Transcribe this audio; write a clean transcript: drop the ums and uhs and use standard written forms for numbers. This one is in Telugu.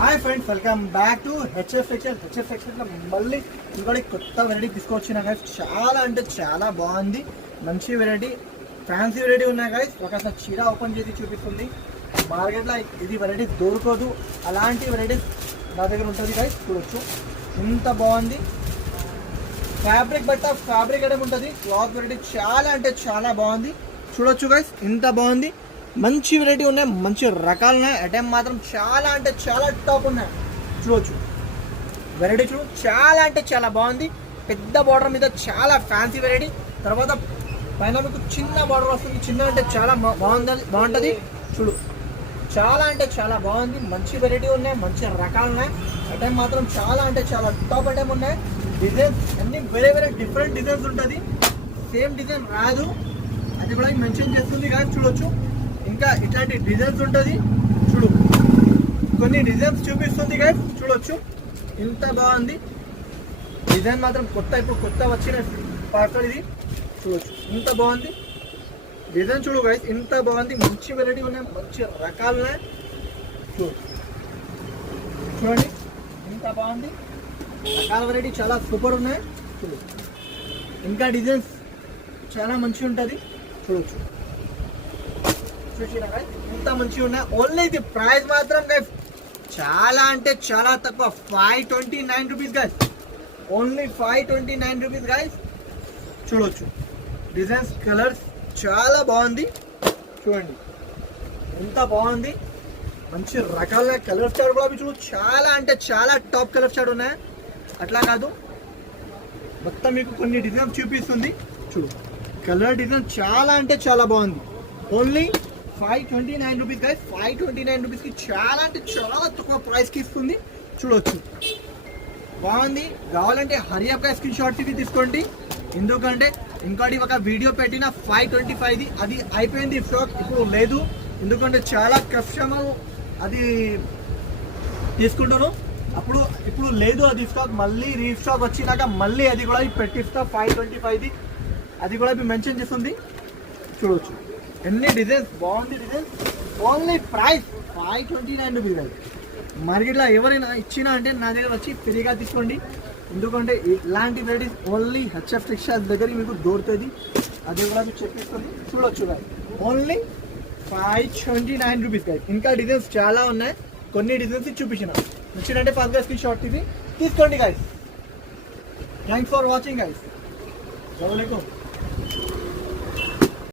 Hi friends, welcome back to HF XL. మళ్ళీ ఇంకోటి కొత్త వెరైటీ తీసుకొచ్చిన గైస్. చాలా అంటే చాలా బాగుంది, మంచి వెరైటీ, ఫ్యాన్సీ వెరైటీ ఉన్నాయి గైస్. ఒకసారి చీర ఓపెన్ చేసి చూపిస్తుంది. మార్కెట్లో ఇది వెరైటీ దొరకదు, అలాంటి వెరైటీస్ నా దగ్గర ఉంటుంది గైస్. చూడొచ్చు ఇంత బాగుంది. ఫ్యాబ్రిక్ బట్ట ఫ్యాబ్రిక్ ఐటమ్ ఉంటుంది. క్లాత్ వెరైటీ చాలా అంటే చాలా బాగుంది. చూడొచ్చు గైస్, ఇంత బాగుంది. మంచి వెరైటీ ఉన్నాయి, మంచి రకాలు ఉన్నాయి. ఐటమ్ మాత్రం చాలా అంటే చాలా టాప్ ఉన్నాయి. చూడొచ్చు వెరైటీ, చూడు చాలా అంటే చాలా బాగుంది. పెద్ద బార్డర్ మీద చాలా ఫ్యాన్సీ వెరైటీ. తర్వాత పైన మీకు చిన్న బార్డర్ వస్తుంది. చిన్న అంటే చాలా బాగుంటుంది. చూడు చాలా అంటే చాలా బాగుంది. మంచి వెరైటీ ఉన్నాయి, మంచి రకాలు ఉన్నాయి. ఐటమ్ మాత్రం చాలా అంటే చాలా టాప్ ఐటమ్ ఉన్నాయి. డిజైన్స్ అన్ని వేరే వేరే డిఫరెంట్ డిజైన్స్ ఉంటుంది. సేమ్ డిజైన్ రాదు, అది కూడా మెన్షన్ చేస్తుంది కానీ చూడొచ్చు. ఇంకా ఇట్లాంటి డిజైన్స్ ఉంటుంది. చూడు కొన్ని డిజైన్స్ చూపిస్తుంది గైస్. చూడొచ్చు ఇంత బాగుంది. డిజైన్ మాత్రం కొత్త, ఇప్పుడు కొత్త వచ్చిన పార్సల్ ఇది. చూడొచ్చు ఇంత బాగుంది డిజైన్. చూడు గైస్ ఇంత బాగుంది. మంచి వెరైటీ ఉన్నాయి, మంచి రకాలు ఉన్నాయి. చూడండి ఇంత బాగుంది. రకాల వెరైటీ చాలా సూపర్ ఉన్నాయి. చూడు ఇంకా డిజైన్స్ చాలా మంచిగా ఉంటుంది. చూడొచ్చు ఇంత మంచిగా ఉన్నాయి. ఓన్లీ ఇది ప్రైస్ మాత్రం గైస్ చాలా అంటే చాలా తక్కువ, 529 rupees guys. Only 529 rupees guys. చూడొచ్చు డిజైన్స్, కలర్స్ చాలా బాగుంది. చూడండి ఎంత బాగుంది. మంచి రకాల కలర్ స్టార్ కూడా చూడు, చాలా అంటే చాలా టాప్ కలర్ స్టార్ ఉన్నాయి. అట్లా కాదు, మొత్తం మీకు కొన్ని డిజైన్స్ చూపిస్తుంది. చూడు కలర్ డిజైన్ చాలా అంటే చాలా బాగుంది. Only 529 rupees guys. 529 రూపీస్కి చాలా అంటే చాలా తక్కువ ప్రైస్కి ఇస్తుంది. చూడొచ్చు బాగుంది. కావాలంటే హరియప్ గా స్క్రీన్ షాట్ తీసుకోండి. ఎందుకంటే ఇంకోటి ఒక వీడియో పెట్టిన 525ది, అది అయిపోయింది స్టాక్, ఇప్పుడు లేదు. ఎందుకంటే చాలా కస్టమర్ అది తీసుకుంటాను, అప్పుడు ఇప్పుడు లేదు అది స్టాక్. మళ్ళీ రీస్టాక్ వచ్చినాక మళ్ళీ అది కూడా పెట్టిస్తా 525ది, అది కూడా మెన్షన్ చేస్తుంది. చూడొచ్చు ఎన్ని డిజైన్స్, బాగుంది డిజైన్. Only price 529 rupees. మార్కెట్లో ఎవరైనా ఇచ్చినా అంటే నా దగ్గర వచ్చి ఫ్రీగా తీసుకోండి. ఎందుకంటే ఇలాంటి వెరైటీస్ ఓన్లీ హెచ్ఎఫ్ టెక్స్టైల్స్ దగ్గర మీకు దొరుకుతుంది, అది కూడా మీకు చెప్పిస్తుంది. చూడొచ్చు ఓన్లీ 529 రూపీస్. ఇంకా డిజైన్స్ చాలా ఉన్నాయి, కొన్ని డిజైన్స్ చూపించిన. నచ్చినంటే ఫాస్ట్గా స్క్రీన్ షాట్ తీసుకోండి guys. Thanks for watching guys. అస్సలాము అలైకుం.